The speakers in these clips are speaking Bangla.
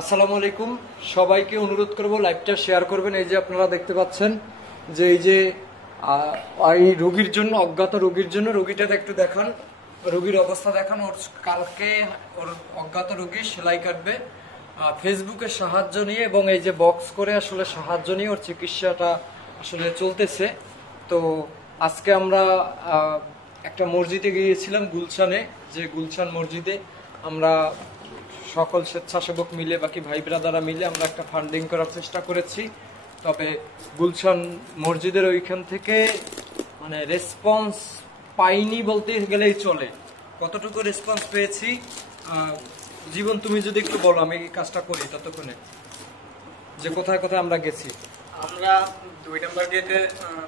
আসসালামু আলাইকুম। সবাইকে অনুরোধ করব লাইভটা শেয়ার করবেন। এই যে আপনারা দেখতে পাচ্ছেন যে এই যে এই রোগীর জন্য, অজ্ঞাত রোগীর জন্য, রোগীটাকে একটু দেখান, রোগীর অবস্থা দেখান। ওর কালকে ওর অজ্ঞাত রোগী সেলাই কাটবে, ফেসবুকের সাহায্য নিয়ে এবং এই যে বক্স করে আসলে সাহায্য নিয়ে ওর চিকিৎসাটা আসলে চলতেছে। তো আজকে আমরা একটা মসজিদে গিয়েছিলাম গুলশানে, যে গুলশান মসজিদে আমরা সকল স্বেচ্ছাসেবক মিলে, বাকি ভাই ব্রাদাররা মিলে আমরা একটা ফান্ডিং করার চেষ্টা করেছি। তবে গুলশান মসজিদের ওইখান থেকে মানে রেসপন্স পাইনি বলতে গেলেই চলে। কতটুকু রেসপন্স পেয়েছি, জীবন তুমি যদি একটু বলো, আমি এই কাজটা করি ততক্ষণে, যে কোথায় কোথায় আমরা গেছি। আমরা 2 নম্বর গেটে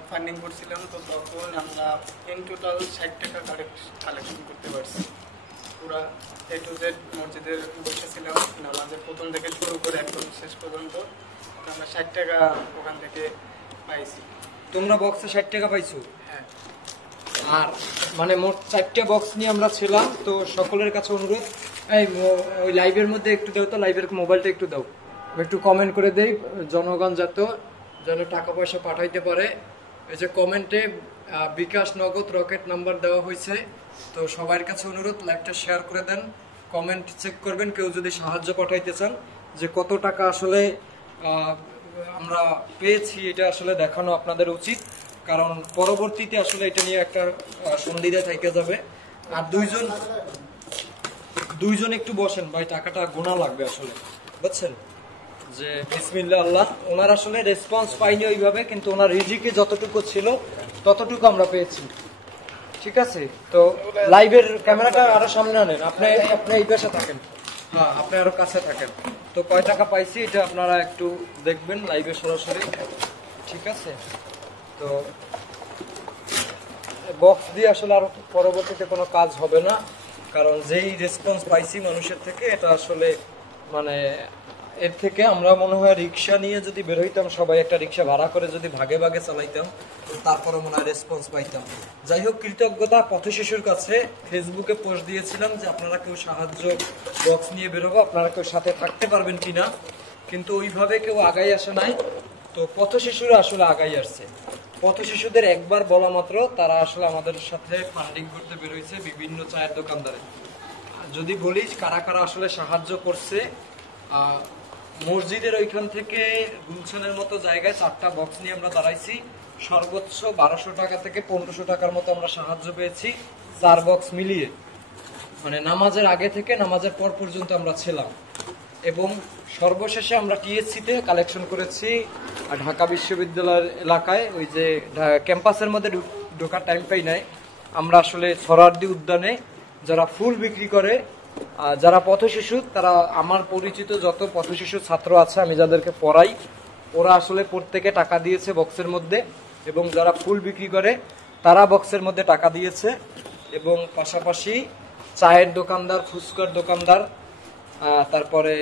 ফান্ডিং করছিলাম, তো তখন আমরা ইন টোটাল 60 টাকা কালেকশন করতে পারছি। পুরা A to Z মসজিদের বসেছিলাম, নামাজের প্রথম থেকে শুরু করে একদম শেষ পর্যন্ত আমরা 60 টাকা ওখান থেকে পাইছি। তোমরা বক্সে 60 টাকা পাইছো? হ্যাঁ। আর মানে মোট 4টা বক্স নিয়ে আমরা ছিলাম। তো সকলের কাছে অনুরোধ, ওই লাইভের মধ্যে একটু দাও তো, লাইভের মোবাইলটা একটু দাও, একটু কমেন্ট করে দেই, জনগণ যেন টাকা পয়সা পাঠাইতে পারে। এই যে কমেন্টে বিকাশ, নগদ, রকেট নাম্বার দেওয়া হয়েছে। তো সবার কাছে অনুরোধ, লাইভটা শেয়ার করে দেন, কমেন্ট চেক করবেন। কেউ যদি সাহায্য পাঠাইতে চান, যে কত টাকা আসলে আমরা পেয়েছি, এটা আসলে দেখানো আপনাদের উচিত, কারণ পরবর্তীতে আসলে এটা নিয়ে একটা সন্দিহায় থেকে যাবে। আর দুইজন একটু বসেন ভাই, টাকাটা গোনা লাগবে আসলে, বুঝছেন? যে বিসমিল্লাহ আল্লাহ। ওনার আসলে রেসপন্স পাইনি ওইভাবে, কিন্তু ওনার রিজিকে যতটুকু ছিল ততটুকু আমরা পেয়েছি। ঠিক আছে, তো লাইভের ক্যামেরাটা আরো সামনে আনেন, আপনি এই পাশে থাকেন, হ্যাঁ আপনি আরো কাছে থাকেন। তো কয় টাকা পাইছি এটা আপনারা একটু দেখবেন লাইভে সরাসরি, ঠিক আছে? তো বক্স দিয়ে আসলে আর পরবর্তীতে কোনো কাজ হবে না, কারণ যেই রেসপন্স পাইছি মানুষের থেকে, এটা আসলে মানে এর থেকে আমরা মনে হয় রিক্সা নিয়ে যদি বের হইতাম, সবাই একটা রিক্সা ভাড়া করে যদি ভাগে ভাগে চালাইতাম, তারপরে মনে হয় রেসপন্স পাইতাম। যাই হোক, কৃতজ্ঞতা পথশিশুর কাছে ফেসবুকে পোস্ট দিয়েছিলাম যে আপনারা কেউ সাহায্য বক্স নিয়ে বেরোবো, আপনারা কেউ সাথে থাকতে পারবেন কিনা, কিন্তু ওইভাবে কেউ আগাই আসে নাই। তো পথশিশুরা আসলে আগাই আসছে। পথশিশুদের একবার বলা মাত্র তারা আসলে আমাদের সাথে ফান্ডিং করতে বেরোইছে বিভিন্ন চায়ের দোকানদারে। যদি বলিস কারা কারা আসলে সাহায্য করছে, মসজিদের ওইখান থেকে গুলশানের মতো জায়গায় 4টা বক্স নিয়ে আমরা দাঁড়াইছি। সর্বোচ্চ 1200 টাকা থেকে 1500 টাকার মতো আমরা সাহায্য পেয়েছি 4 বক্স মিলিয়ে। মানে নামাজের আগে থেকে নামাজের পর পর্যন্ত আমরা ছিলাম। এবং সর্বশেষে আমরা টিএসসিতে কালেকশন করেছি ঢাকা বিশ্ববিদ্যালয়ের এলাকায়, ওই যে ক্যাম্পাসের মধ্যে ঢোকার টাইম পাই নাই। আমরা আসলে সরারদি উদ্যানে যারা ফুল বিক্রি করে, যারা পথশিশু, তারা আমার পরিচিত যত পথশিশু ছাত্র আছে, আমি যাদেরকে পড়াই, ওরা আসলে প্রত্যেকে টাকা দিয়েছে বক্সের মধ্যে। এবং যারা ফুল বিক্রি করে তারা বক্সের মধ্যে টাকা দিয়েছে। এবং পাশাপাশি চায়ের দোকানদার, ফুচকার দোকানদার, তারপরে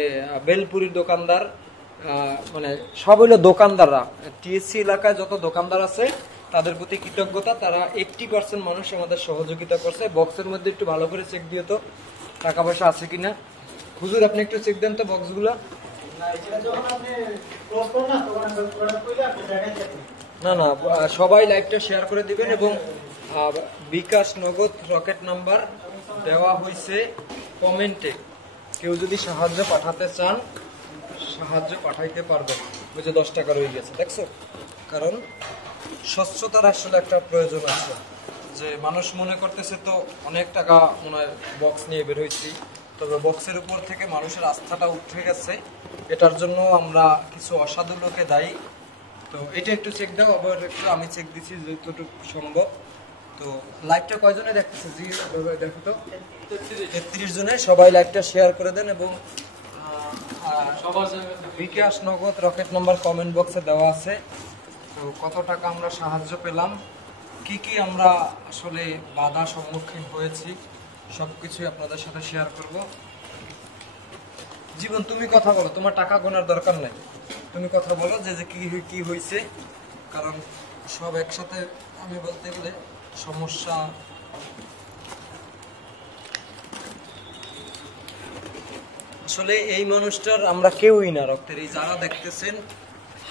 বেলপুরির দোকানদার, মানে সব হইলো দোকানদাররা। টিএসসি এলাকায় যত দোকানদার আছে তাদের প্রতি কৃতজ্ঞতা। তারা 80% মানুষ আমাদের সহযোগিতা করছে। বক্সের মধ্যে একটু ভালো করে চেক দিও তো, টাকা পয়সা আছে কিনা। হুজুর আপনি একটু চেক দেন তো বক্সগুলো। না না, সবাই লাইভটা শেয়ার করে দিবেন। এবং বিকাশ, নগদ, রকেট নাম্বার দেওয়া হয়েছে কমেন্টে। কেউ যদি সাহায্য পাঠাতে চান, সাহায্য পাঠাইতে পারবেন। ওই যে 10 টাকা রয়ে গেছে, দেখছো? কারণ স্বচ্ছতার আসলে একটা প্রয়োজন আছে। যে মানুষ মনে করতেছে তো অনেক টাকা মনে হয় বক্স নিয়ে বের হয়েছি, তবে বক্সের উপর থেকে মানুষের আস্থাটা উঠে গেছে। এটার জন্য আমরা কিছু অসাধু লোকে দায়ী। তো এটা একটু চেক দাও, আবার একটু আমি চেক দিচ্ছি যতটুকু সম্ভব। তো লাইভটা কয়জনে দেখতেছে? জি দেখো তো, 33 জনে। সবাই লাইভটা শেয়ার করে দেন। এবং বিকাশ, নগদ, রকেট নাম্বার কমেন্ট বক্সে দেওয়া আছে। তো কত টাকা আমরা সাহায্য পেলাম, কি কি আমরা আসলে বাধা সম্মুখীন হয়েছি, সবকিছুই আপনাদের সাথে শেয়ার করব। জীবন তুমি কথা বলো, তোমার টাকা গোনার দরকার নাই, তুমি কথা বলো যে যে কি হয়েছে। কারণ সব একসাথে আমি বলতে গেলে সমস্যা। আসলে এই মানুষটার আমরা কেউই না রক্তের। এই যারা দেখতেছেন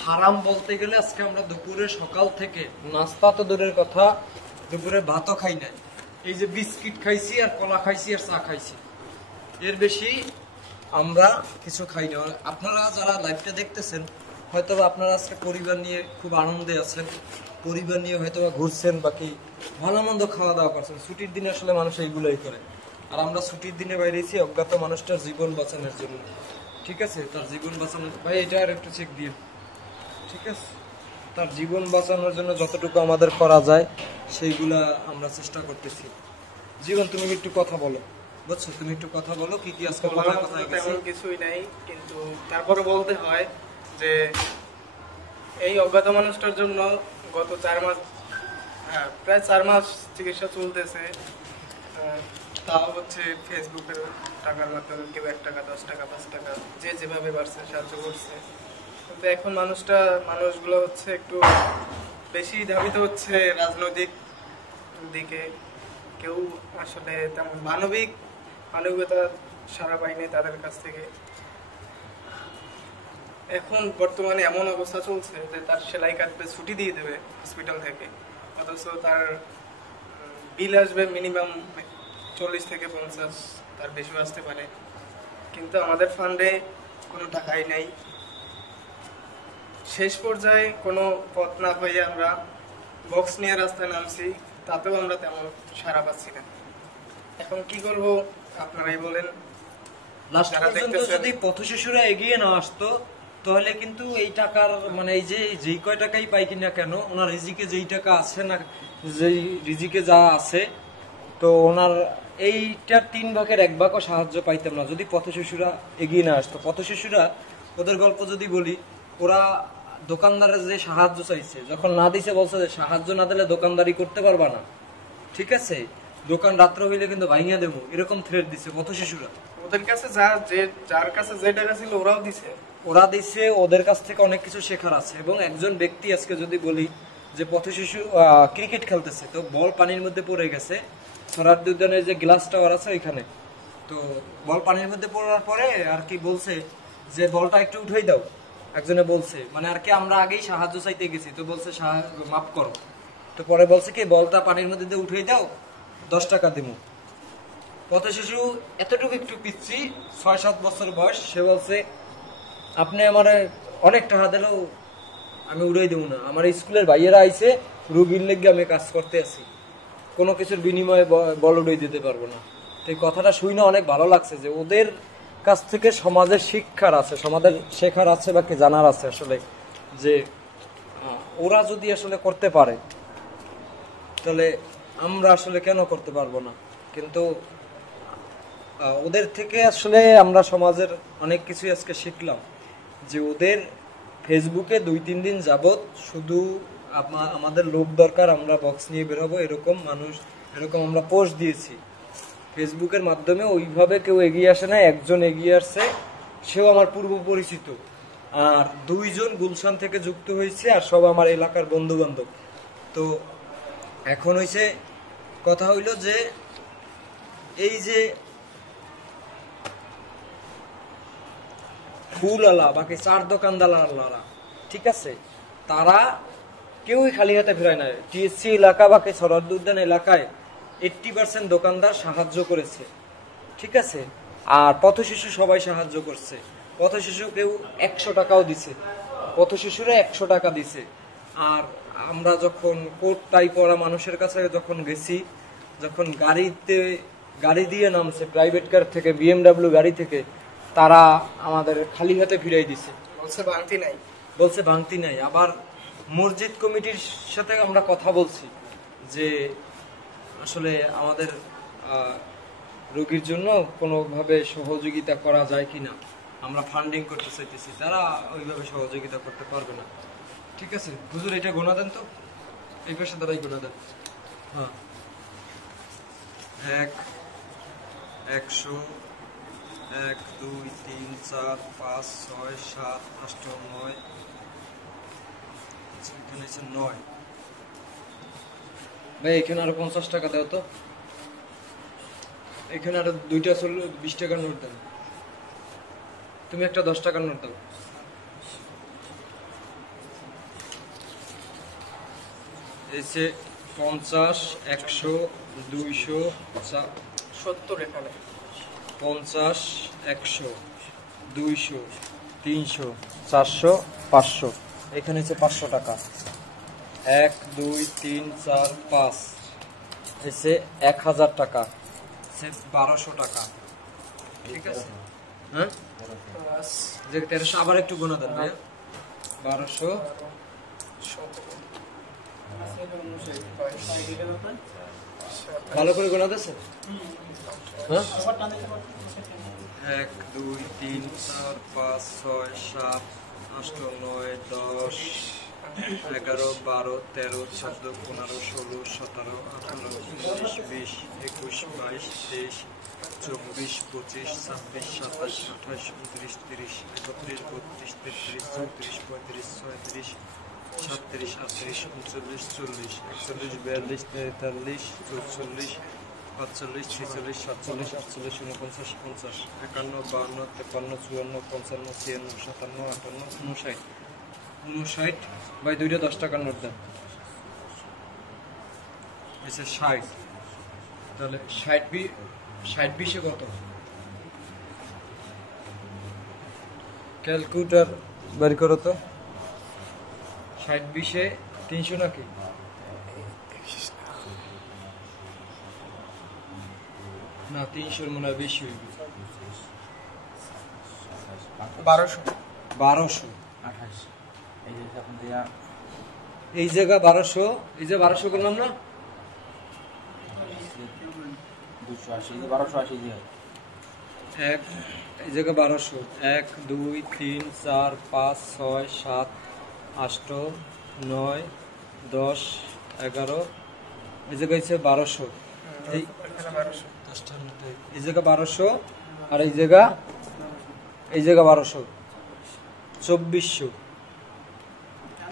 হারাম বলতে গেলে আজকে আমরা দুপুরে সকাল থেকে নাস্তা তো দূরের কথা, দুপুরে ভাতও খাই নাই। এই যে বিস্কিট খাইছি আর কলা খাইছি আর চা খাইছি, এর বেশি আমরা কিছু খাই না। আপনারা যারা লাইভটা দেখতেছেন হয়তো আপনারা আজকে পরিবার নিয়ে খুব আনন্দে আছেন, পরিবার নিয়ে হয়তো ঘুরছেন, বাকি ভালো মন্দ খাওয়া দাওয়া করছেন। ছুটির দিনে আসলে মানুষ এইগুলোই করে, আর আমরা ছুটির দিনে বাইরেছি অজ্ঞাত মানুষটার জীবন বাঁচানোর জন্য। ঠিক আছে, তার জীবন বাঁচানোর, ভাই এটা আর একটু চেক দিয়ে, ঠিক আছে, তার জীবন বাঁচানোর জন্য যতটুকু আমাদের করা যায় সেইগুলা আমরা চেষ্টা করতেছি। জীবন তুমি একটু কথা বলো, বুঝছো, তুমি একটু কথা বলো কি কি আজকে বলার মতো তো তেমন কিছুই নাই, কিন্তু তারপরে বলতে হয় যে এই অজ্ঞাত মানুষটার জন্য গত 4 মাস, প্রায় 4 মাস চিকিৎসা চলতেছে। তাও হচ্ছে ফেসবুকের টাকার মাধ্যমে কেউ 1 টাকা, 10 টাকা, 5 টাকা যে যেভাবে পারছে সাহায্য করছে। কিন্তু এখন মানুষগুলো হচ্ছে একটু বেশি ধাবিত হচ্ছে রাজনৈতিক দিকে, কেউ আসলে তেমন মানবিকতা সারা পায়নি তাদের কাছ থেকে। এখন বর্তমানে এমন অবস্থা চলছে যে তার সেলাই কাটবে, ছুটি দিয়ে দেবে হসপিটাল থেকে, অথচ তার বিল আসবে মিনিমাম 40 থেকে 50, তার বেশিও আসতে পারে। কিন্তু আমাদের ফান্ডে কোনো টাকাই নাই। শেষ পর্যায়ে কোনো পথ না হয়ে আমরা বক্স নিয়ে রাস্তায় নামছি, তাতেও আমরা তেমন সাড়া পাচ্ছি না। এখন কি করব আপনারাই বলেন। লাস্ট পর্যন্ত যদি পথশিশুরা এগিয়ে না আসতো তাহলে কিন্তু এই টাকার মানে এই যে যেই কয় টাকাই পাই কিনা কেন, ওনার রিজিকে যেই টাকা আছে না, যেই রিজিকে যা আছে, তো ওনার এইটার 3 ভাগের 1 ভাগও সাহায্য পাইতাম না যদি পথশিশুরা এগিয়ে না আসতো। পথশিশুরা, ওদের গল্প যদি বলি, ওরা দোকানদারের যে সাহায্য চাইছে, যখন না দিছে বলছে যে সাহায্য না দিলে দোকানদারি করতে পারবা না, ঠিক আছে, দোকান রাত্র হইলে কিন্তু ভাঙিয়া দেবো, এরকম থ্রেট দিছে পথশিশুরা। ওদের কাছে যার কাছে যে টাকা ছিল ওরা দিছে, ওদের কাছ থেকে অনেক কিছু শেখার আছে। এবং একজন ব্যক্তি আজকে যদি বলি যে পথশিশু ক্রিকেট খেলতেছে, তো বল পানির মধ্যে পড়ে গেছে, সরারদি উদ্যানের যে গ্লাস টাওয়ার আছে ওইখানে, তো বল পানির মধ্যে পড়ার পরে আর কি বলছে যে বলটা একটু উঠাই দাও, একজনে বলছে, মানে আর কি আমরা আগেই সাহায্য চাইতে গেছি, তো বলছে মাফ করো, তো পরে বলছে কি বলটা পানির মধ্যে দিয়ে উঠাই দাও, 10 টাকা দিমু। পথশিশু এতটুকু একটু পিচ্ছি, 6-7 বছর বয়স, সে বলছে আপনি আমার অনেক টাকা দিলেও আমি উড়াই দেবো না, আমার স্কুলের ভাইয়েরা আইছে, রুগীর লেগে আমি কাজ করতে আছি, কোনো কিছুর বিনিময়ে বল উড়াই দিতে পারবো না। তো এই কথাটা শুনে অনেক ভালো লাগছে যে ওদের কাছ থেকে সমাজের শিক্ষার আছে, সমাজের শেখার আছে বা কি জানার আছে আসলে, যে ওরা যদি আসলে করতে পারে তাহলে আমরা আসলে কেন করতে পারবো না। কিন্তু ওদের থেকে আসলে আমরা সমাজের অনেক কিছুই আজকে শিখলাম, যে ওদের ফেসবুকে 2-3 দিন যাবত শুধু আমাদের লোক দরকার, আমরা বক্স নিয়ে বেরোবো, এরকম মানুষ, এরকম আমরা পোস্ট দিয়েছি ফেসবুকের মাধ্যমে। ওইভাবে কেউ এগিয়ে আসে না, একজন এগিয়ে আসছে, সেও আমার পূর্ব পরিচিত, আর 2 জন গুলশান থেকে যুক্ত হয়েছে, আর সব আমার এলাকার বন্ধু বান্ধব। তো এখন হইছে কথা হইল যে এই যে ফুলওয়ালা বাকি 4 দোকানদাররা, ঠিক আছে, তারা কেউই খালি হাতে ফেরায় না। টিএসসি এলাকা বাকি সরোয়ার্দী উদ্যান এলাকায় 80% দোকানদার সাহায্য করেছে, ঠিক আছে, আর পথশিশু সবাই সাহায্য করছে। পথশিশু কেউ 100 টাকাও দিছে, পথশিশুরা 100 টাকা দিছে। আর আমরা যখন কোট টাই পরা মানুষের কাছে যখন গেছি, যখন গাড়ি দিয়ে নামছে, প্রাইভেট কার থেকে, BMW গাড়ি থেকে, তারা আমাদের খালি হাতে ফিরাই দিছে, বলছে ভাঙতি নাই। আবার মসজিদ কমিটির সাথে আমরা কথা বলছি যে আসলে আমাদের রোগীর জন্য কোনোভাবে সহযোগিতা করা যায় কিনা, আমরা ফান্ডিং করতে চাইতেছি, তারা ওইভাবে সহযোগিতা করতে পারবে না। ঠিক আছে হুজুর, এটা গোনা দেন তো, এই পাশে দ্বারাই গোনা দেন। হ্যাঁ, 1, 100, 1, 2, 3, 4, 5, 6, 7, 8, 9, এখানে 9। ভাই এখানে আরো 50 টাকা দাও তো, এখানে আরো 2টা 20 টাকার নোট দেন। তুমি একটা 10 টাকার নোট দাও। এই যে 50, 100, 200, 70 এখানে 50, 100, 200, 300, 400, 500। এখানে হচ্ছে 500 টাকা। 1, 2, 3, 4, 5। এসে 1000 টাকা, সে 1200 টাকা। ঠিক আছে, হ্যাঁ প্লাস যে 1300 আবার একটু গুণা দেন ভাই। 1200, 17 ভালো করে গুণা দিয়েছেন? হ্যাঁ 1, 2, 3, 4, 5, 6, 7, 8, 9, 10, 11, 12, 13, 14, 15, 16, 17, 18, 19, 20, 21, 22, 23, 24, 25, 26, 27, 28, 29, 30, 31, 32, 33, 34, 35, 36, 37, 38, 39, 40, 41, 42, 43, 44, 45, 46, 47, 48, 49, 50, 51, 52, 53, 54, 55, 56, 57, 58, 59, 59 ভাই দুইটা 10 টাকার নোট দেন। এসে 60, তাহলে 60 20 কত? ক্যালকুলেটর বের করো তো। 60 20 300 নাকি? না 300 মনে হয় বেশি হইবে। 1200 1200। 28 এই যে আপনি দিয়া এই জায়গা 1200, এই যে 1200 করলাম না? 280 1280 দিয়ে এক, এই জায়গা 1200। 1, 2, 3, 4, 5, 6, 7, 8, 9, 10, 11, এই জায়গা হচ্ছে 1200। এই এখানে 1200 এই জায়গা 1200 আর এই জায়গা 1200, 2400।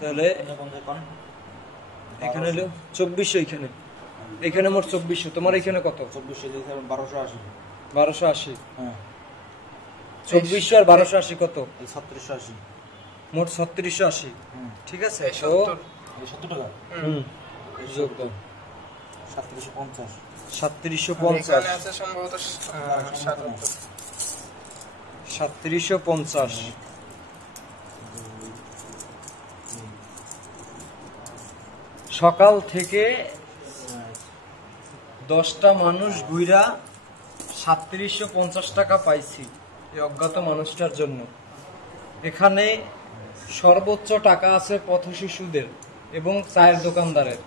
তাহলে এখানে হলো 2400, এখানে মোট 2400। তোমার এখানে কত? 24 দিয়ে 1280 1280। হ্যাঁ 2400 আর 1280 কত? এই 3780 মোট 3680। হুম ঠিক আছে, এই তো 70 এই 70 টাকা যোগ দাও 3750 3750। এখানে আছে সম্ভবত 77 3750। সকাল থেকে 10টা মানুষ ঘুইরা 3750 টাকা পাইছি এই অজ্ঞাত মানুষটার জন্য। এখানে সর্বোচ্চ টাকা আছে পথ শিশুদের এবং চায়ের দোকানদারের।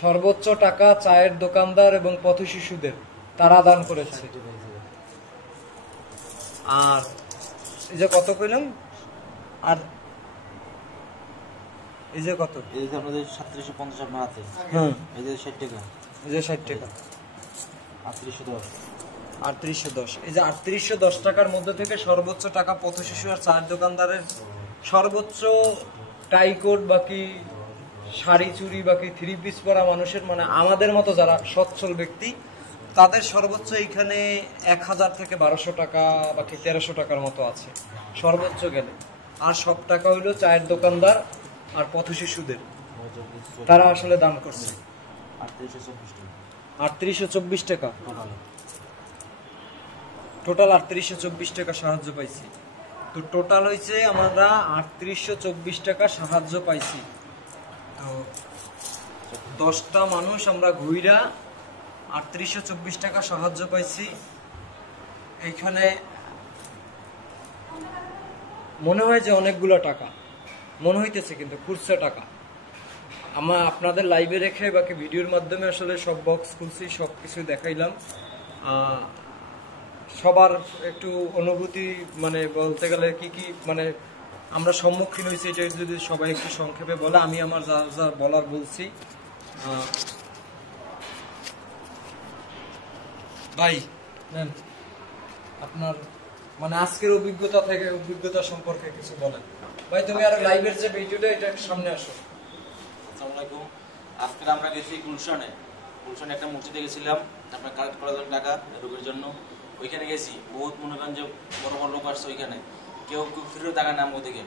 সর্বোচ্চ টাকা চায়ের দোকানদার এবং পথ শিশুদের, তারা দান করেছে। আর এই যে কত কইলাম, আর এই যে কত, এই যে আপনাদের 3750 আপনার হাতে হুম এই যে 60 টাকা এই যে 60 টাকা 3810 3810। এই যে 3810 টাকার মধ্যে থেকে সর্বোচ্চ টাকা পথ শিশু আর চায়ের দোকানদারের, সর্বোচ্চ টাইকোট বাকি শাড়ি চুড়ি বাকি 3 পিস পরা মানুষের, মানে আমাদের মতো যারা সচ্ছল ব্যক্তি, তাদের সর্বোচ্চ এইখানে 1000 থেকে 1200 টাকা বাকি 1300 টাকার মতো আছে সর্বোচ্চ গেলে। আর সব টাকা হইলো চায়ের দোকানদার আর পথ শিশুদের, তারা আসলে দান করছে। 3824 টাকা 3824 টাকা টোটাল টোটাল 3824 টাকা সাহায্য পাইছি। তো টোটাল হয়েছে আমরা 3824 টাকা সাহায্য পাইছি। তো 10টা মানুষ আমরা ঘুইরা 3824 টাকা সাহায্য পাইছি। এইখানে মনে হয় যে অনেকগুলো টাকা মনে হইতেছে, কিন্তু খুচরা টাকা। আমরা আপনাদের লাইভে রেখে বাকি ভিডিওর মাধ্যমে আসলে সব বক্স খুলছি, সব কিছু দেখাইলাম। সবার একটু অনুভূতি মানে বলতে গেলে কি কি মানে আমরা সম্মুখীন হয়েছি, এটা যদি সবাই একটু সংক্ষেপে বলে। আমি আমার যা যা বলার বলছি। ভাই নেন আপনার মানে আজকের অভিজ্ঞতা সম্পর্কে কিছু বলেন। ভাই তুমি আর লাইভের যে ভিডিওটা, এটা সামনে আসো। আসসালামু আলাইকুম। আজকে আমরা গেছি গুলশানে একটা মসজিদে গেছিলাম আপনার কালেক্ট করার জন্য টাকা রোগীর জন্য। ওইখানে গেছি, বহুত মনে করেন যে বড় বড় লোক আসছে ওইখানে, কেউ কেউ ফিরেও টাকা নাম ওদিকে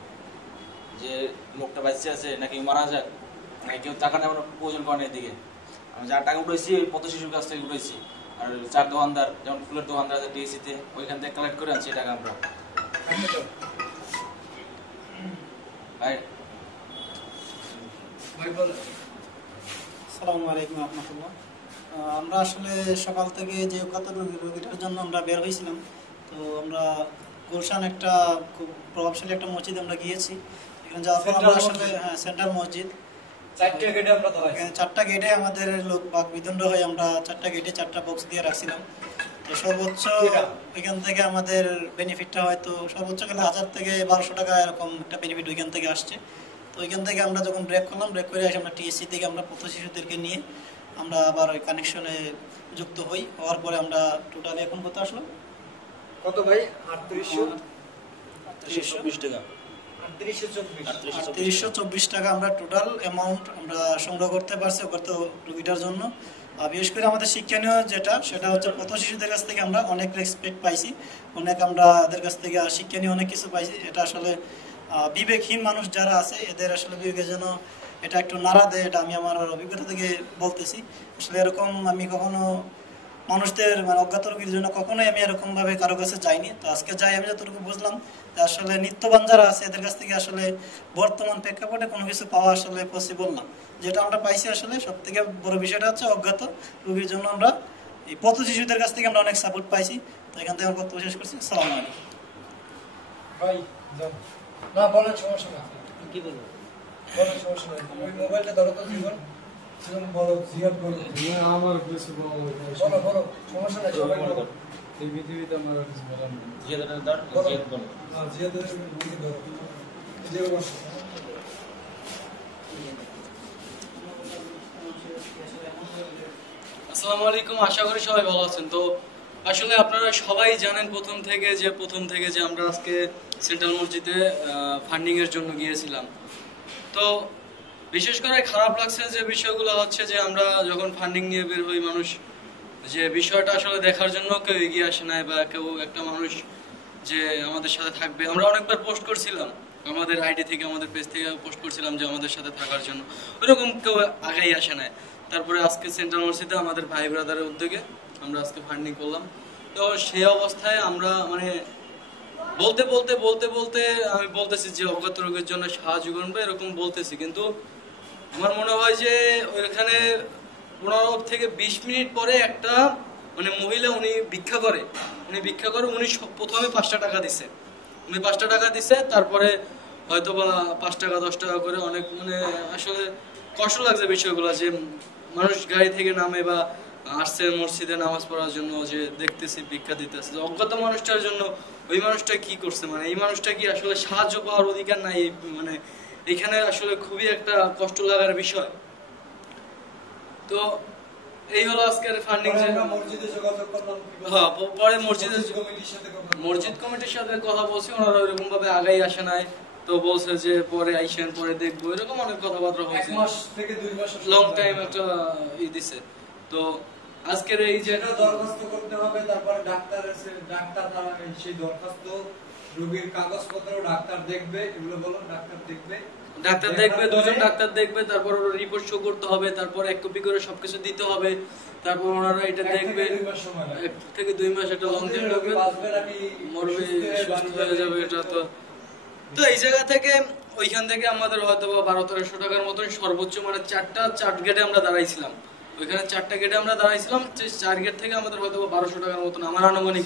যে লোকটা বাঁচতে আছে নাকি মারা যাক, মানে কেউ টাকা নেওয়ার প্রয়োজন করে না এদিকে। আমি যার টাকা উঠেছি ওই পথ শিশুর কাছ থেকে উঠেছি, আর চার দোকানদার যেমন ফুলের দোকানদার আছে ডিএসিতে, ওইখান থেকে কালেক্ট করে আনছি টাকা আমরা। ভাই আসসালামু আলাইকুম রহমতুল্লাহ। আমরা আসলে সকাল থেকে যে কত রোগীটার জন্য আমরা বের হয়েছিলাম, তো আমরা গুলশান একটা খুব প্রভাবশালী একটা মসজিদে আমরা গিয়েছি। এখানে যাওয়ার পর আমরা আসলে সেন্ট্রাল মসজিদ, চারটা গেটে আমাদের লোক বাক বিদণ্ড হয়ে আমরা চারটা গেটে চারটা বক্স দিয়ে রাখছিলাম। তো সর্বোচ্চ ওইখান থেকে আমাদের বেনিফিটটা হয়তো সর্বোচ্চ গেলে 1000 থেকে 1200 টাকা এরকম একটা বেনিফিট ওইখান থেকে আসছে। তো ওইখান থেকে আমরা যখন ব্রেক করলাম, ব্রেক করে এসে আমরা টিএসসি থেকে আমরা পথ শিশুদেরকে নিয়ে আমরা আবার ওই কানেকশনে যুক্ত হই। হওয়ার পরে আমরা টোটালি এখন কত আসলো, কত ভাই? 3824 টাকা 3824 টাকা আমরা টোটাল অ্যামাউন্ট আমরা সংগ্রহ করতে পারছি গত রোগীটার জন্য। বিশেষ করে আমাদের শিক্ষণীয় যেটা, সেটা হচ্ছে পথ শিশুদের কাছ থেকে আমরা অনেক রেসপেক্ট পাইছি, অনেক আমরা এদের কাছ থেকে শিক্ষণীয় অনেক কিছু পাইছি। এটা আসলে বিবেকহীন মানুষ যারা আছে এদের আসলে বিবেকে যেন এটা একটু নাড়া দেয়, এটা আমি আমার অভিজ্ঞতা থেকে বলতেছি। আসলে এরকম আমি কখনো মানুষদের মানে অজ্ঞাত রোগীর জন্য কখনোই আমি এরকম ভাবে কারো কাছে যাইনি। তো আজকে যাই আমি যতটুকু বুঝলাম যে আসলে নিত্যবান যারা আছে এদের কাছ থেকে আসলে বর্তমান প্রেক্ষাপটে কোনো কিছু পাওয়া আসলে পসিবল না। যেটা আমরা পাইছি আসলে সব থেকে বড় বিষয়টা হচ্ছে অজ্ঞাত রোগীর জন্য আমরা এই পথ শিশুদের কাছ থেকে আমরা অনেক সাপোর্ট পাইছি। তো এখান থেকে আমার বক্তব্য শেষ করছি। আসসালামু আলাইকুম। ভাই যাও না, বলেন, সমস্যা না, কি বলবো? বলেন, সমস্যা নাই। ওই মোবাইলটা ধরো তো, জীবন জীবন বলো, জিয়াদ বলো, আমার কিছু বলা বলো বলো, সমস্যা নাই, সবাই বলো। এই পৃথিবীতে আমার আর কিছু বলার নেই। জিয়াদের দর জিয়াদ বলো। জিয়াদের মুখে ধরো, এই যে বসো। আসসালামু আলাইকুম, আশা করি সবাই ভালো আছেন। তো আসলে আপনারা সবাই জানেন প্রথম থেকে যে আমরা আজকে সেন্ট্রাল মসজিদে ফান্ডিং এর জন্য গিয়েছিলাম। তো বিশেষ করে খারাপ লাগছে যে বিষয়গুলো হচ্ছে যে আমরা যখন ফান্ডিং নিয়ে বের হই, মানুষ যে বিষয়টা আসলে দেখার জন্য কেউ এগিয়ে আসে না, বা কেউ একটা মানুষ যে আমাদের সাথে থাকবে। আমরা অনেকবার পোস্ট করছিলাম আমাদের আইডি থেকে, আমাদের পেজ থেকে পোস্ট করছিলাম যে আমাদের সাথে থাকার জন্য, ওইরকম কেউ আগেই আসে না। তারপরে আজকে সেন্ট্রাল মসজিদে আমাদের ভাই ব্রাদারের উদ্যোগে আমরা আজকে ফান্ডিং করলাম। তো সেই অবস্থায় আমরা মানে বলতে বলতে বলতে বলতে আমি বলতেছি যে অজ্ঞাত রোগের জন্য সাহায্য করবো এরকম বলতেছি, কিন্তু আমার মনে হয় যে ওইখানে 15 থেকে 20 মিনিট পরে একটা মানে মহিলা উনি ভিক্ষা করে, উনি প্রথমে 5টা টাকা দিছে, উনি 5টা টাকা দিছে, তারপরে হয়তো বা 5 টাকা 10 টাকা করে অনেক মানে আসলে কষ্ট লাগছে বিষয়গুলো, যে মানুষ গাড়ি থেকে নামে বা আসছে মসজিদে নামাজ পড়ার জন্য, যে দেখতেছি ভিক্ষা দিতেছে অজ্ঞাত মানুষটার জন্য। ওই মানুষটা কি করছে, মানে এই মানুষটা কি আসলে সাহায্য পাওয়ার অধিকার নাই? মানে এখানে আসলে খুবই একটা কষ্ট লাগার বিষয়। তো এই হলো আজকের ফান্ডিং। মসজিদে যোগাযোগ করলাম, হ্যাঁ, পরে মসজিদ কমিটির সাথে মসজিদ কমিটির সাথে কথা বলছি, ওনারা ওইরকম ভাবে আগাই আসে নাই। তো বলছে যে পরে আইসেন, পরে দেখবো, এরকম অনেক কথাবার্তা 1 হয়েছে, মাস থেকে 2 মাস লং টাইম একটা দিছে। তো আজকের এই যে যেটা দরখাস্ত করতে হবে, তারপরে ডাক্তার তারা সেই দরখাস্ত রোগীর কাগজপত্র ডাক্তার দেখবে, এগুলো বলো, ডাক্তার দেখবে, দুজন ডাক্তার দেখবে, তারপর রিপোর্ট শো করতে হবে, তারপর 1 কপি করে সবকিছু দিতে হবে, তারপর ওনারা এটা দেখবে। 1 থেকে 2 মাস একটা লং টাইম লাগবে, মরবে, সুস্থ হয়ে যাবে এটা। তো এই জায়গা থেকে ওইখান থেকে আমাদের হয়তো 1200-1300 টাকার মতন সর্বোচ্চ, মানে 4 গেটে আমরা দাঁড়াইছিলাম, ওইখানে 4টা গেটে আমরা দাঁড়াইছিলাম, 4 গেট থেকে আমাদের হয়তো 1200 টাকার মতন আমার আনুমানিক।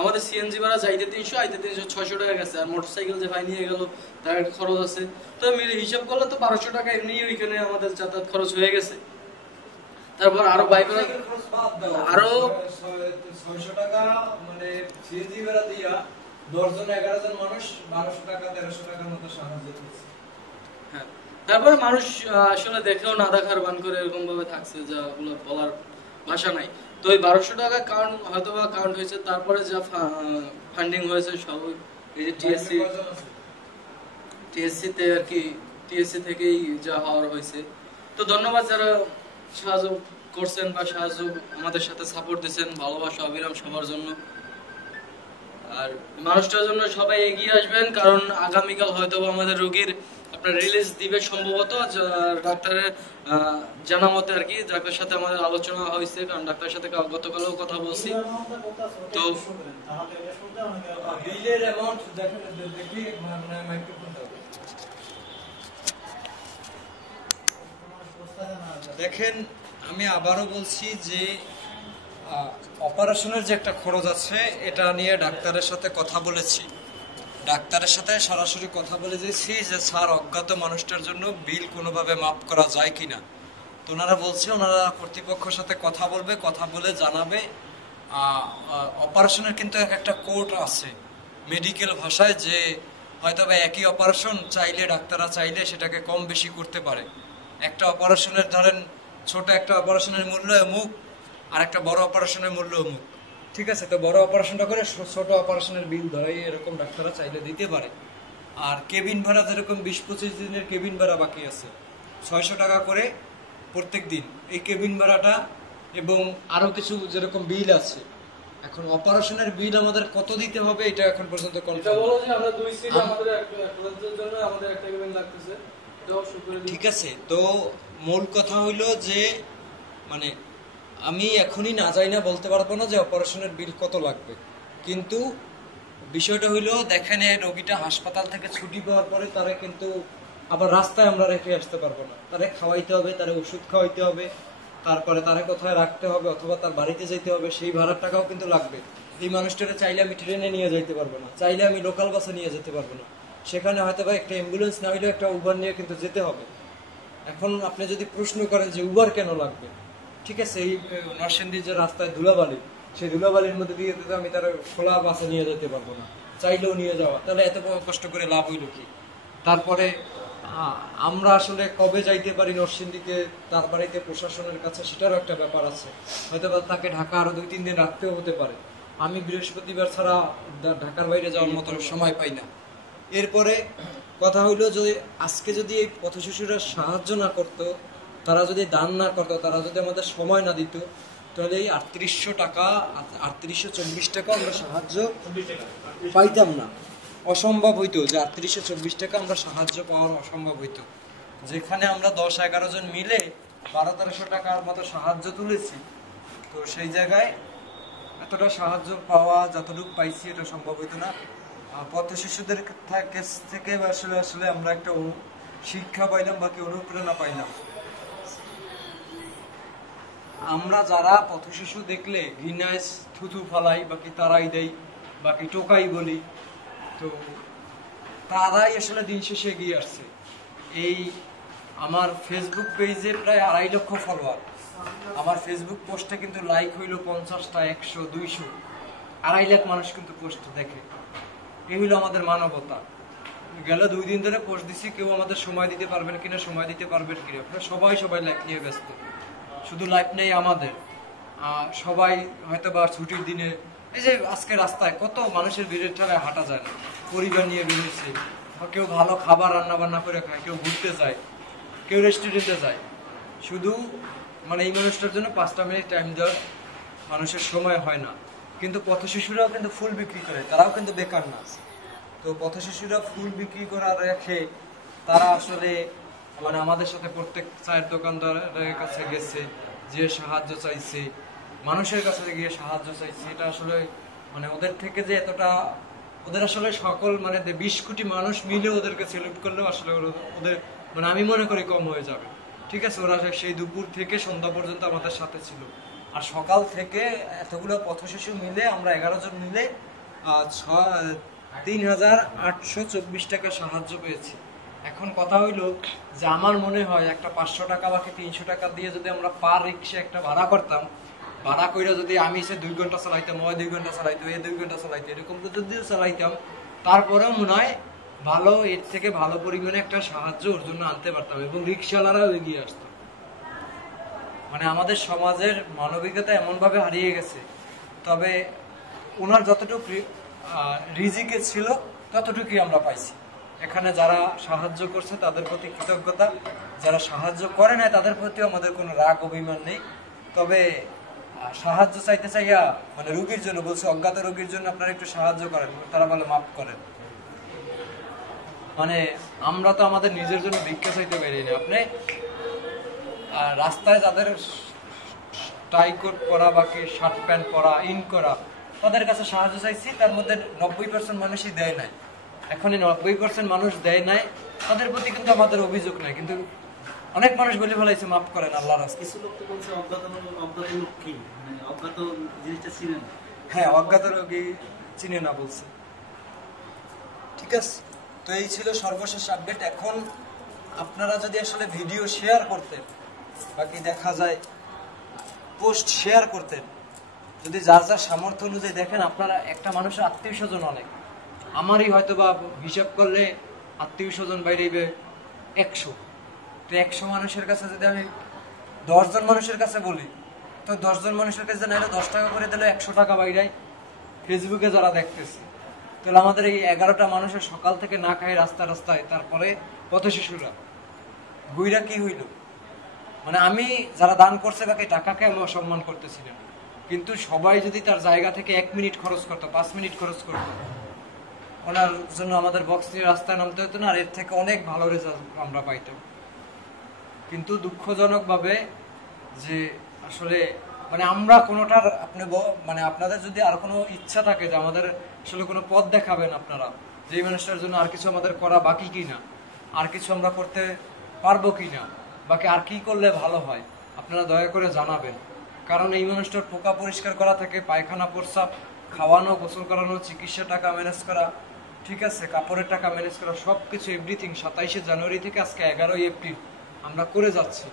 আমাদের সিএনজি ভাড়া যাইতে 300, আইতে 300, 600 টাকা গেছে। আর মোটরসাইকেল যে ভাই নিয়ে গেল তার একটা খরচ আছে, তো মিলে হিসাব করলে তো 1200 টাকা এমনি ওইখানে আমাদের যাতায়াত খরচ হয়ে গেছে। তারপর আরো বাইক আরো 600 টাকা, মানে সিএনজি ভাড়া দিয়া 10 জন 11 জন মানুষ 1200 টাকা 1300 টাকার মতো সাহায্য করছে। হ্যাঁ, তারপরে মানুষ আসলে দেখেও না দেখার বান করে এরকম ভাবে থাকছে, যাগুলো বলার ভাষা নাই। তো ওই 1200 টাকা কাউন্ট হয়েছে। তারপরে যা ফান্ডিং হয়েছে সব এই যে টিএসসি তে আর কি, টিএসসি থেকেই যা হওয়ার হয়েছে। তো ধন্যবাদ যারা সাহায্য করছেন বা সাহায্য আমাদের সাথে সাপোর্ট দিচ্ছেন, ভালোবাসা অবিরাম সবার জন্য। আর মানুষটার জন্য সবাই এগিয়ে আসবেন, কারণ আগামীকাল হয়তো আমাদের রোগীর আপনার রিলিজ দিবে সম্ভবত, ডাক্তারের জানা মতে আর কি, ডাক্তারের সাথে আমাদের আলোচনা হয়েছে, কারণ ডাক্তারের সাথে গতকালও কথা বলছি। তো বিলের অ্যামাউন্ট দেখি মাইক্রোফোনটা দেখেন। আমি আবারও বলছি যে অপারেশনের যে একটা খরচ আছে এটা নিয়ে ডাক্তারের সাথে কথা বলেছি, ডাক্তারের সাথে সরাসরি কথা বলে দিয়েছি যে স্যার অজ্ঞাত মানুষটার জন্য বিল কোনোভাবে মাফ করা যায় কিনা। তো ওনারা বলছে ওনারা কর্তৃপক্ষের সাথে কথা বলবে, কথা বলে জানাবে। অপারেশনের কিন্তু একটা কোড আছে মেডিকেল ভাষায়, যে হয়তো বা একই অপারেশন চাইলে ডাক্তাররা চাইলে সেটাকে কম বেশি করতে পারে। একটা অপারেশনের ধরেন ছোট একটা অপারেশনের মূল্য অমুক, আর একটা বড় অপারেশনের মূল্য অমুক, ঠিক আছে। তো বড় অপারেশনটা করে ছোট অপারেশনের বিল ধরাই এরকম ডাক্তাররা চাইলে দিতে পারে। আর কেবিন ভাড়া যেরকম 20-25 দিনের কেবিন ভাড়া বাকি আছে 600 টাকা করে প্রত্যেক দিন, এই কেবিন ভাড়াটা এবং আরো কিছু যেরকম বিল আছে। এখন অপারেশনের বিল আমাদের কত দিতে হবে এটা এখন পর্যন্ত এটা কনফার্ম বলো যে আমরা 2 সিট আমাদের একটা জন্য আমাদের একটা কেবিন লাগতেছে, এটা অবশ্যই ঠিক আছে। তো মূল কথা হইলো যে মানে আমি এখনই না যাই না বলতে পারবো না যে অপারেশনের বিল কত লাগবে, কিন্তু বিষয়টা হইলো দেখেন এই রোগীটা হাসপাতাল থেকে ছুটি পাওয়ার পরে তারা কিন্তু আবার রাস্তায় আমরা রেখে আসতে পারবো না, তারে খাওয়াইতে হবে, তারে ওষুধ খাওয়াইতে হবে, তারপরে তারে কোথায় রাখতে হবে অথবা তার বাড়িতে যেতে হবে, সেই ভাড়ার টাকাও কিন্তু লাগবে। এই মানুষটারে চাইলে আমি ট্রেনে নিয়ে যেতে পারবো না, চাইলে আমি লোকাল বাসে নিয়ে যেতে পারবো না, সেখানে হয়তো বা একটা অ্যাম্বুলেন্স না হইলেও একটা উবার নিয়ে কিন্তু যেতে হবে। এখন আপনি যদি প্রশ্ন করেন যে উবার কেন লাগবে, ঠিক আছে, এই নরসিংদীর যে রাস্তায় ধুলাবালি, সেই ধুলাবালির মধ্যে দিয়ে তো আমি তার খোলা বাসে নিয়ে যেতে পারবো না, চাইলেও নিয়ে যাওয়া, তাহলে এত কষ্ট করে লাভ হইল কি? তারপরে আমরা আসলে কবে যাইতে পারি নরসিংদীকে তার বাড়িতে প্রশাসনের কাছে সেটারও একটা ব্যাপার আছে, হয়তো বা তাকে ঢাকা আরো 2-3 দিন রাখতেও হতে পারে। আমি বৃহস্পতিবার ছাড়া ঢাকার বাইরে যাওয়ার মতো সময় পাই না। এরপরে কথা হইলো যে আজকে যদি এই পথশিশুরা সাহায্য না করতো, তারা যদি দান না করতো, তারা যদি আমাদের সময় না দিত, তাহলে এই 3800 টাকা 3824 টাকা আমরা সাহায্য পাইতাম না, অসম্ভব হইতো যে 3824 টাকা আমরা সাহায্য পাওয়ার অসম্ভব হইতো। যেখানে আমরা 10-11 জন মিলে 1200-1300 টাকার মতো সাহায্য তুলেছি, তো সেই জায়গায় এতটা সাহায্য পাওয়া যতটুকু পাইছি এটা সম্ভব হইতো না। পথ শিশুদের কাছ থেকে আসলে আসলে আমরা একটা শিক্ষা পাইলাম বা কি অনুপ্রেরণা পাইলাম। আমরা যারা পথ শিশু দেখলে ঘৃণায় থুথু ফালাই বাকি তারাই দেই বাকি টোকাই বলি, তো তারাই আসলে দিন শেষে এগিয়ে আসছে। এই আমার ফেসবুক পেজে প্রায় 2.5 লক্ষ ফলোয়ার, আমার ফেসবুক পোস্টে কিন্তু লাইক হইলো 50টা 100 200, 2.5 লাখ মানুষ কিন্তু পোস্ট দেখে। এই হইলো আমাদের মানবতা। গেল 2 দিন ধরে পোস্ট দিছি, কেউ আমাদের সময় দিতে পারবেন কিনা, সময় দিতে পারবেন কিনা, আপনারা সবাই লাইক নিয়ে ব্যস্ত। শুধু লাইফ নেই আমাদের, সবাই হয়তো বা ছুটির দিনে এই যে আজকে রাস্তায় কত মানুষের ভিড়ের ঠেলায় হাঁটা যায় না, পরিবার নিয়ে বেরিয়েছে, কেউ ভালো খাবার রান্না বান্না করে খায়, কেউ ঘুরতে যায়, কেউ রেস্টুরেন্টে যায়, শুধু মানে এই মানুষটার জন্য 5টা মিনিট টাইম দেওয়ার মানুষের সময় হয় না। কিন্তু পথ শিশুরাও কিন্তু ফুল বিক্রি করে, তারাও কিন্তু বেকার না। তো পথ শিশুরা ফুল বিক্রি করার রেখে তারা আসলে মানে আমাদের সাথে প্রত্যেক চায়ের দোকানদারের কাছে গেছে, যে সাহায্য চাইছে, মানুষের কাছে গিয়ে সাহায্য চাইছে। এটা আসলে মানে ওদের থেকে যে এতটা, ওদের আসলে সকল মানে 20 কোটি মানুষ মিলে ওদেরকে সেলুট করলেও আসলে ওদের মানে আমি মনে করি কম হয়ে যাবে। ঠিক আছে, ওরা সেই দুপুর থেকে সন্ধ্যা পর্যন্ত আমাদের সাথে ছিল, আর সকাল থেকে এতগুলো পথ শিশু মিলে আমরা 11 জন মিলে 3824 টাকা সাহায্য পেয়েছি। এখন কথা হইলো যে আমার মনে হয় একটা 500 টাকা বাকি 300 টাকা দিয়ে যদি আমরা পার রিক্সা একটা ভাড়া করতাম, ভাড়া কইরা যদি আমি সে 2 ঘন্টা চালাইতাম, ওই 2 ঘন্টা চালাইতো, এই 2 ঘন্টা চালাইতো, এরকম যদি চালাইতাম, তারপরেও মনে হয় ভালো, এর থেকে ভালো পরিমাণে একটা সাহায্য ওর জন্য আনতে পারতাম এবং রিক্সাওয়ালারাও এগিয়ে আসতো। মানে আমাদের সমাজের মানবিকতা এমন ভাবে হারিয়ে গেছে। তবে ওনার যতটুকু রিজিকে ছিল ততটুকুই আমরা পাইছি। এখানে যারা সাহায্য করছে তাদের প্রতি কৃতজ্ঞতা, যারা সাহায্য করে না তাদের প্রতিও আমাদের কোনো রাগ অভিমান নেই। তবে সাহায্য চাইতে চাইয়া মানে রোগীর জন্য বলছে, অজ্ঞাত রোগীর জন্য আপনারা একটু সাহায্য করেন, তারা বলে মাফ করেন। মানে আমরা তো আমাদের নিজের জন্য ভিক্ষা চাইতে পারি না। আপনি রাস্তায় যাদের টাই কোট পরা, বাকি শার্ট প্যান্ট পরা, ইন করা, তাদের কাছে সাহায্য চাইছি, তার মধ্যে 90% মানুষই দেয় নাই। এখন 90% মানুষ দেয় নাই, তাদের প্রতি কিন্তু আমাদের অভিযোগ নাই, কিন্তু অনেক মানুষ বলে ফেলাইছে মাফ করেন আল্লাহর রাস্তায়। কিছু লোক তো বলছে অজ্ঞাত লোক কি, মানে অজ্ঞাত জিনিসটা চিনে না। হ্যাঁ, অজ্ঞাত রোগী চিনে না বলছে। ঠিক আছে, তো এই ছিল সর্বশেষ আপডেট। এখন আপনারা যদি আসলে ভিডিও শেয়ার করতেন, বাকি দেখা যায় পোস্ট শেয়ার করতেন, যদি যার যার সামর্থ্য অনুযায়ী দেখেন, আপনারা একটা মানুষের আত্মীয় স্বজন অনেক, আমারই হয়তো বা হিসাব করলে আত্মীয় স্বজন বাইরে 100, তো 100 মানুষের কাছে যদি আমি 10 জন মানুষের কাছে বলি, তো 10 জন মানুষের কাছে নাইলে 10 টাকা করে দিলে 100 টাকা বাইরে ফেসবুকে যারা দেখতেছে। তাহলে আমাদের এই 11টা মানুষের সকাল থেকে না খায় রাস্তায়, তারপরে পথ শিশুরা গুইরা কি হইল? মানে আমি যারা দান করছে বাকি টাকাকে আমি অসম্মান করতেছি না, কিন্তু সবাই যদি তার জায়গা থেকে 1 মিনিট খরচ করতো, 5 মিনিট খরচ করতো, ওনার জন্য আমাদের বক্স নিয়ে রাস্তায় নামতে হতো না, আর এর থেকে অনেক ভালো রেজাল্ট আমরা পাইতাম। কিন্তু দুঃখজনক ভাবে যে আসলে মানে আমরা কোনোটার মানে আপনাদের যদি আর কোনো ইচ্ছা থাকে যে আমাদের আসলে কোনো পথ দেখাবেন আপনারা, যে এই মানুষটার জন্য আর কিছু আমাদের করা বাকি কিনা, আর কিছু আমরা করতে পারবো কিনা, বাকি আর কি করলে ভালো হয়, আপনারা দয়া করে জানাবেন। কারণ এই মানুষটার পোকা পরিষ্কার করা থেকে পায়খানা, প্রস্রাব, খাওয়ানো, গোসল করানো, চিকিৎসা টাকা ম্যানেজ করা, ঠিক আছে, কাপড়ের টাকা ম্যানেজ করা, সবকিছু এভরিথিং 27শে জানুয়ারি থেকে আজকে 11ই এপ্রিল আমরা করে যাচ্ছি।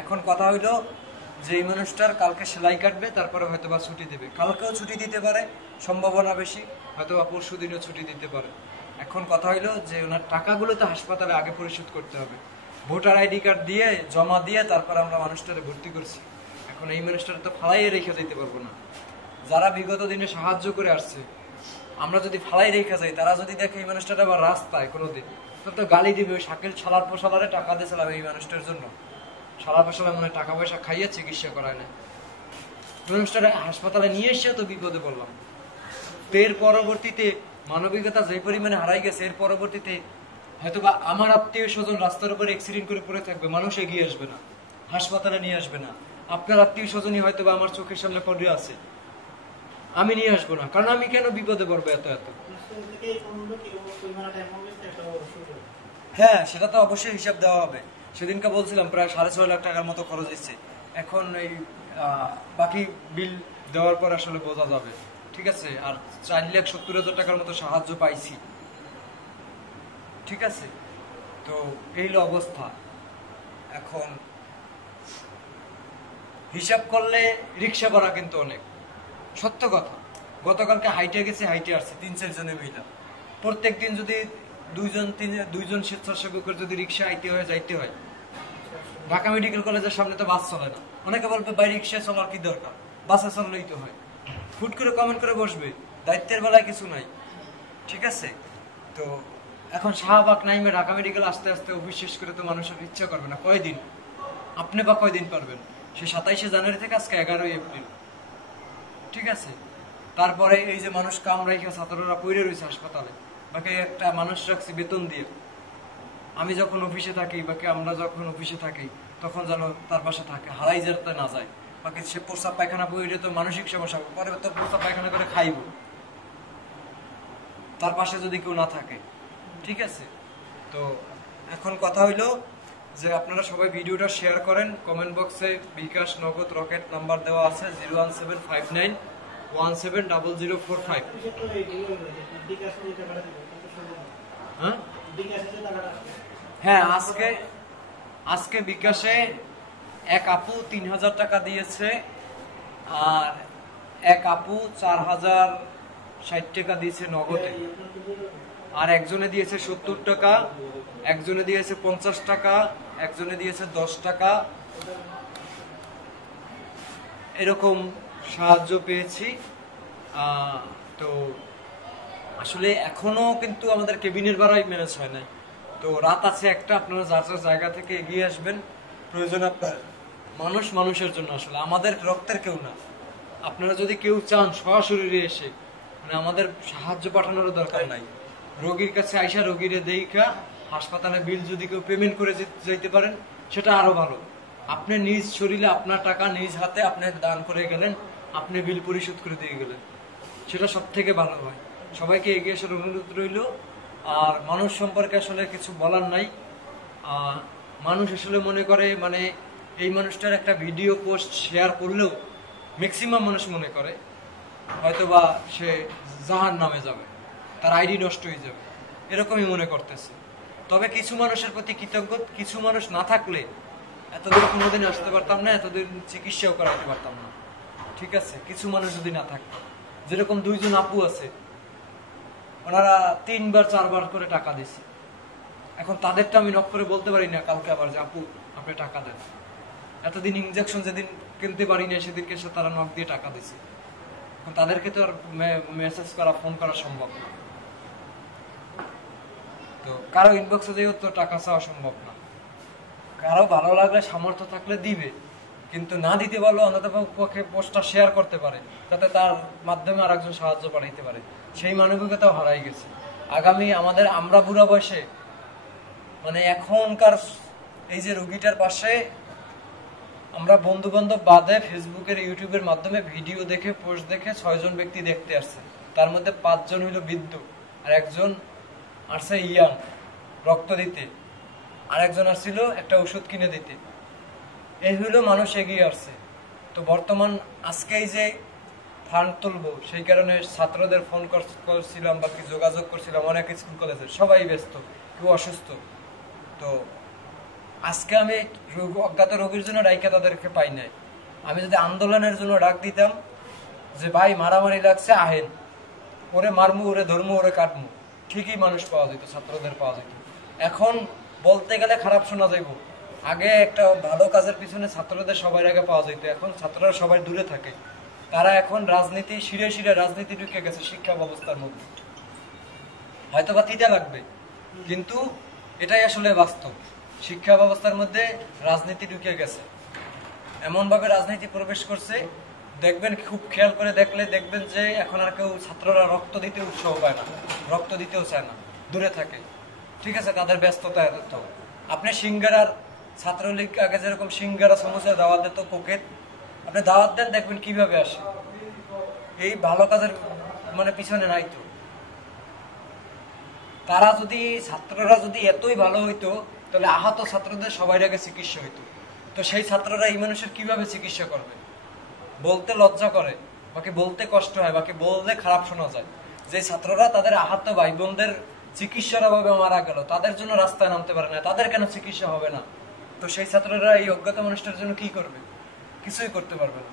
এখন কথা হইলো যে এই মানুষটার কালকে সেলাই কাটবে, তারপরে হয়তো বা ছুটি দেবে, কালকেও ছুটি দিতে পারে, সম্ভাবনা বেশি, হয়তো বা পরশু দিনও ছুটি দিতে পারে। এখন কথা হইলো যে ওনার টাকাগুলো তো হাসপাতালে আগে পরিশোধ করতে হবে, ভোটার আইডি কার্ড দিয়ে জমা দিয়ে তারপর আমরা মানুষটারে ভর্তি করছি। এখন এই মানুষটার তো ফালাইয়ে রেখে দিতে পারবো না। যারা বিগত দিনে সাহায্য করে আসছে, আমরা যদি ফালাই রেখে যাই, তারা যদি দেখে এই মানুষটার আবার রাস্তায় কোনোদিন, তো গালি দিবে, ওই শাকিল ছালার পোশালারে টাকা দিয়েছিলাম এই মানুষটার জন্য, সারা পোশালা মানে টাকা পয়সা খাইয়ে চিকিৎসা করায় না, মানুষটারে হাসপাতালে নিয়ে এসে তো বিপদে পড়লাম। তো এর পরবর্তীতে মানবিকতা যে পরিমাণে হারাই গেছে, এর পরবর্তীতে হয়তোবা আমার আত্মীয় স্বজন রাস্তার উপরে অ্যাক্সিডেন্ট করে পড়ে থাকবে, মানুষ এগিয়ে আসবে না, হাসপাতালে নিয়ে আসবে না। আপনার আত্মীয় স্বজনই হয়তোবা আমার চোখের সামনে পড়ে আছে, আমি নিয়ে আসবো না, কারণ আমি কেন বিপদে পড়বো এত। হ্যাঁ, সেটা তো অবশ্যই হিসাব দেওয়া হবে। সেদিনকে বলছিলাম প্রায় 6.5 লাখ টাকার মতো খরচ হচ্ছে। এখন এই বাকি বিল দেওয়ার পর আসলে বোঝা যাবে, ঠিক আছে। আর 4,70,000 টাকার মতো সাহায্য পাইছি, ঠিক আছে। তো এই হলো অবস্থা। এখন হিসাব করলে রিক্সা করা কিন্তু অনেক সত্য কথা। গতকালকে হাইটে গেছে, হাইটে আসছে 3-4 জনের মহিলা। প্রত্যেক দিন যদি দুইজন স্বেচ্ছাসেবকের যদি রিক্সা আইতে হয়, যাইতে হয়, ঢাকা মেডিকেল কলেজের সামনে তো বাস চলে না। অনেকে বলবে ভাই রিক্সায় চলার কি দরকার, বাসে চললেই তো হয়। ফুট করে কমেন্ট করে বসবে, দায়িত্বের বেলায় কিছু নাই, ঠিক আছে। তো এখন শাহবাগ নাইমে ঢাকা মেডিকেল আস্তে আস্তে অফিস শেষ করে তো মানুষের ইচ্ছা করবে না। কয়দিন আপনি বা কয়দিন পারবেন? সে 27শে জানুয়ারি থেকে আজকে 11ই এপ্রিল, ঠিক আছে। তারপরে এই যে মানুষ কামড়াইখা ছাত্ররা পড়ে রয়েছে হাসপাতালে, বাকি একটা মানুষ রাখছি বেতন দিয়ে। আমি যখন অফিসে থাকি, বাকি আমরা যখন অফিসে থাকি, তখন যেন তার পাশে থাকে, হারাই যেতে না যায়। বাকি সে প্রস্রাব পায়খানা পড়ে তো মানসিক সমস্যা, পরে তো প্রস্রাব পায়খানা করে খাইব, তার পাশে যদি কেউ না থাকে, ঠিক আছে। তো এখন কথা হইলো যে আপনারা সবাই ভিডিওটা শেয়ার করেন। কমেন্ট বক্সে বিকাশ, নগদ, রকেট নাম্বার দেওয়া আছে 01759170045। হ্যাঁ, আজকে বিকাশে এক আপু 3,000 টাকা দিয়েছে, আর এক আপু 4,060 টাকা দিয়েছে নগদে, আর একজনে দিয়েছে 70 টাকা, একজনে দিয়েছে 50 টাকা, একজনে দিয়েছে 10 টাকা। এরকম সাহায্য পেয়েছি। তো আসলে এখনো কিন্তু আমাদের কেবিনের ভাড়াই ম্যানেজ হয় নাই। তো রাত আছে একটা, আপনারা যার যার জায়গা থেকে এগিয়ে আসবেন। প্রয়োজন আপনার মানুষ মানুষের জন্য, আসলে আমাদের রক্তের কেউ না। আপনারা যদি কেউ চান সরাসরি এসে, মানে আমাদের সাহায্য পাঠানোর দরকার নাই, রোগীর কাছে আইসা রোগীরে দেখা হাসপাতালে বিল যদি কেউ পেমেন্ট করে যেতে পারেন সেটা আরো ভালো। আপনি নিজ শরীরে আপনার টাকা নিজ হাতে আপনি দান করে গেলেন, আপনি বিল পরিশোধ করে দিয়ে গেলেন, সেটা সব থেকে ভালো হয়। সবাইকে এগিয়ে আসার অনুরোধ রইল। আর মানুষ সম্পর্কে আসলে কিছু বলার নাই। মানুষ আসলে মনে করে মানে এই মানুষটার একটা ভিডিও পোস্ট শেয়ার করলেও ম্যাক্সিমাম মানুষ মনে করে হয়তোবা সে জাহান নামে যাবে, তার আইডি নষ্ট হয়ে যাবে, এরকমই মনে করতেছে। তবে কিছু মানুষের প্রতি কৃতজ্ঞ, কিছু মানুষ না থাকলে এতদিন কোনোদিন আসতে পারতাম না, এতদিন চিকিৎসাও করাতে পারতাম না। ঠিক আছে, কিছু মানুষ যদি না থাকতো, যেরকম 2 জন আপু আছে, ওনারা 3 বার 4 বার করে টাকা দিছে। এখন তাদেরটা আমি নক করে বলতে পারি না কালকে আবার যে আপু আপনি টাকা দেন। এতদিন ইনজেকশন যেদিন কিনতে পারি না সেদিনকে সে তারা নক দিয়ে টাকা দিছে। এখন তাদেরকে তো আর মেসেজ করা, ফোন করা সম্ভব না। তো কারো ইনবক্সে যেও তো টাকা চাওয়া সম্ভব না। কারো ভালো লাগলে সামর্থ্য থাকলে দিবে, কিন্তু না দিতে পারলে অন্তত পক্ষে পোস্টটা শেয়ার করতে পারে, যাতে তার মাধ্যমে আরেকজন সাহায্য পাঠাইতে পারে। সেই মানবিকতাও হারাই গেছে। আগামী আমরা বুড়া বয়সে, মানে এখনকার এই যে রোগীটার পাশে আমরা বন্ধু বান্ধব বাদে ফেসবুকের ইউটিউবের মাধ্যমে ভিডিও দেখে পোস্ট দেখে 6 জন ব্যক্তি দেখতে আসছে। তার মধ্যে 5 জন হইল বৃদ্ধ, আর একজন আসছে ইয়াং রক্ত দিতে, আর একজন আসছিল একটা ওষুধ কিনে দিতে। এই হইলো মানুষ এগিয়ে আসছে। তো বর্তমান আজকে এই যে ফান্ড তুলবো, সেই কারণে ছাত্রদের ফোন করছিলাম বা কি যোগাযোগ করছিলাম, অনেক স্কুল কলেজের সবাই ব্যস্ত, কেউ অসুস্থ। তো আজকে আমি অজ্ঞাত রোগীর জন্য ডাইকা তাদেরকে পাই নাই। আমি যদি আন্দোলনের জন্য ডাক দিতাম যে ভাই মারামারি লাগছে, আহেন, ওরে মারমু, ওরে ধর্মু, ওরে কাটমু, ঠিকই মানুষ পাওয়া যেত, ছাত্রদের পাওয়া যেত। এখন বলতে গেলে খারাপ শোনা যাইব, আগে একটা ভালো কাজের পিছনে ছাত্রদের সবার আগে পাওয়া যেত। এখন ছাত্ররা সবাই দূরে থাকে, তারা এখন রাজনীতি শিরে শিরে রাজনীতি ঢুকে গেছে শিক্ষা ব্যবস্থার মধ্যে। হয়তো বা তিতা লাগবে, কিন্তু এটাই আসলে বাস্তব। শিক্ষা ব্যবস্থার মধ্যে রাজনীতি ঢুকে গেছে, এমন ভাবে রাজনীতি প্রবেশ করছে, দেখবেন খুব খেয়াল করে দেখলে দেখবেন যে এখন আর কেউ ছাত্ররা রক্ত দিতে উৎসাহ পায় না, রক্ত দিতেও চায় না, দূরে থাকে। ঠিক আছে, তাদের ব্যস্ততা এত। আপনি সিঙ্গারার, ছাত্রলীগ আগে যেরকম সিঙ্গারা সমস্যা দাওয়াত দিত, কোকেট, আপনি দাওয়াত দেন দেখবেন কিভাবে আসে। এই ভালো কাজের মানে পিছনে নাই তো। তারা যদি, ছাত্ররা যদি এতই ভালো হইতো তাহলে আহত ছাত্রদের সবাই আগে চিকিৎসা হইতো। তো সেই ছাত্ররা এই মানুষের কিভাবে চিকিৎসা করবে? বলতে লজ্জা করে, বাকি বলতে কষ্ট হয়, বাকি বললে খারাপ শোনা যায়। যে ছাত্ররা তাদের আহত ভাই বোনদের চিকিৎসার অভাবে মারা গেল, তাদের জন্য রাস্তায় নামতে পারে না, তাদের কেন চিকিৎসা হবে না? তো সেই ছাত্ররা এই অজ্ঞাত মানুষটার জন্য কি করবে? কিছুই করতে পারবে না।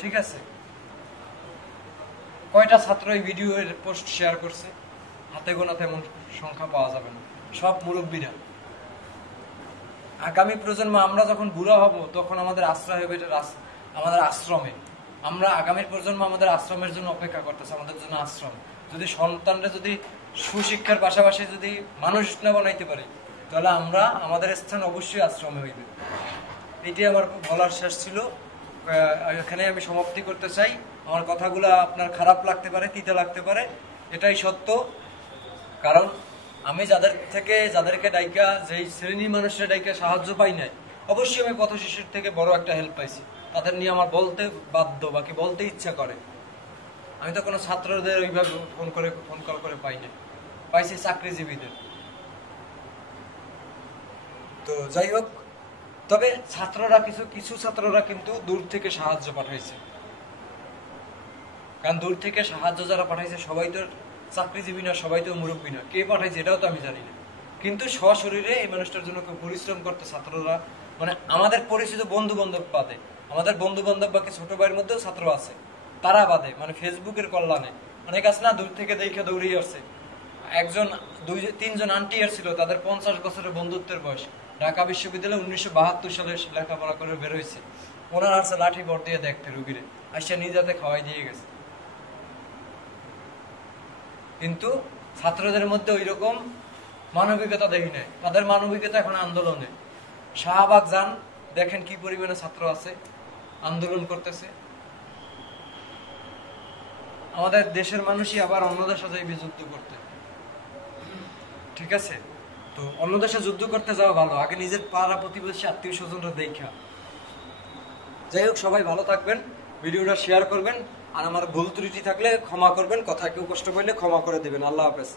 ঠিক আছে, কয়টা ছাত্র এই ভিডিওর পোস্ট শেয়ার করছে? হাতে গোনা তেমন সংখ্যা পাওয়া যাবে না, সব মুরব্বীরা। আগামী প্রজন্ম, আমরা যখন বুড়া হব তখন আমাদের আশ্রয় হবে আমাদের আশ্রমে। আমরা আগামী প্রজন্ম আমাদের আশ্রমের জন্য অপেক্ষা করতেছে, আমাদের জন্য আশ্রম। যদি সন্তানরা যদি সুশিক্ষার পাশাপাশি যদি মানুষ না বানাইতে পারি, তাহলে আমরা আমাদের স্থান অবশ্যই আশ্রমে হইবে। এটি আমার বলার শেষ ছিল। এখানে আমি সমাপ্তি করতে চাই। আমার কথাগুলো আপনার খারাপ লাগতে পারে, তিতা লাগতে পারে, এটাই সত্য। কারণ আমি যাদেরকে ডাইকা, যেই শ্রেণীর মানুষের ডাইকা সাহায্য পাই নাই, অবশ্যই আমি পথ শিশুর থেকে বড় একটা হেল্প পাইছি। তাদের নিয়ে আমার বলতে বাধ্য, বাকি বলতে ইচ্ছা করে। আমি তো কোনো ছাত্রদের ওইভাবে ফোন কল করে পাই নাই, পাইছি চাকরিজীবীদের। তো যাই হোক, তবে ছাত্ররা কিছু ছাত্ররা কিন্তু দূর থেকে সাহায্য পাঠাইছে। কারণ দূর থেকে সাহায্য যারা পাঠাইছে সবাই তো চাকরিজীবী না, সবাই তো মুরব্বী না। কে পাঠাইছে এটাও তো আমি জানি না, কিন্তু সশরীরে এই মানুষটার জন্য পরিশ্রম করতে ছাত্ররা, মানে আমাদের পরিচিত বন্ধু বান্ধব বাদে, আমাদের বন্ধু বান্ধব বাকি ছোট ভাইয়ের মধ্যেও ছাত্র আছে, তারা বাদে, মানে ফেসবুকের কল্যাণে অনেক আছে না, দূর থেকে দেখে দৌড়িয়ে আসছে। 1-2-3 জন আন্টি আসছিল, তাদের 50 বছরের বন্ধুত্বের বয়স, ঢাকা বিশ্ববিদ্যালয়ে 1972 সালে লেখাপড়া করে বের হয়েছে। ওনার আসছে লাঠি ভর দিয়ে দেখতে রুগীরে, আসছে নিজ হাতে খাওয়াই দিয়ে গেছে। কিন্তু ছাত্রদের মধ্যে ওই রকম মানবিকতা দেখি নাই। তাদের মানবিকতা এখন আন্দোলনে। শাহবাগ যান, দেখেন কি পরিমাণে ছাত্র আছে, আন্দোলন করতেছে। আমাদের দেশের মানুষই আবার অন্য দেশে যাইবে যুদ্ধ করতে, ঠিক আছে? তো অন্য দেশে যুদ্ধ করতে যাওয়া ভালো, আগে নিজের পাড়া প্রতিবেশী আত্মীয় স্বজনরা দেখা। যাই হোক, সবাই ভালো থাকবেন, ভিডিওটা শেয়ার করবেন, আর আমার ভুল ত্রুটি থাকলে ক্ষমা করবেন, কথা কেউ কষ্ট পাইলে ক্ষমা করে দেবেন। আল্লাহ হাফেজ।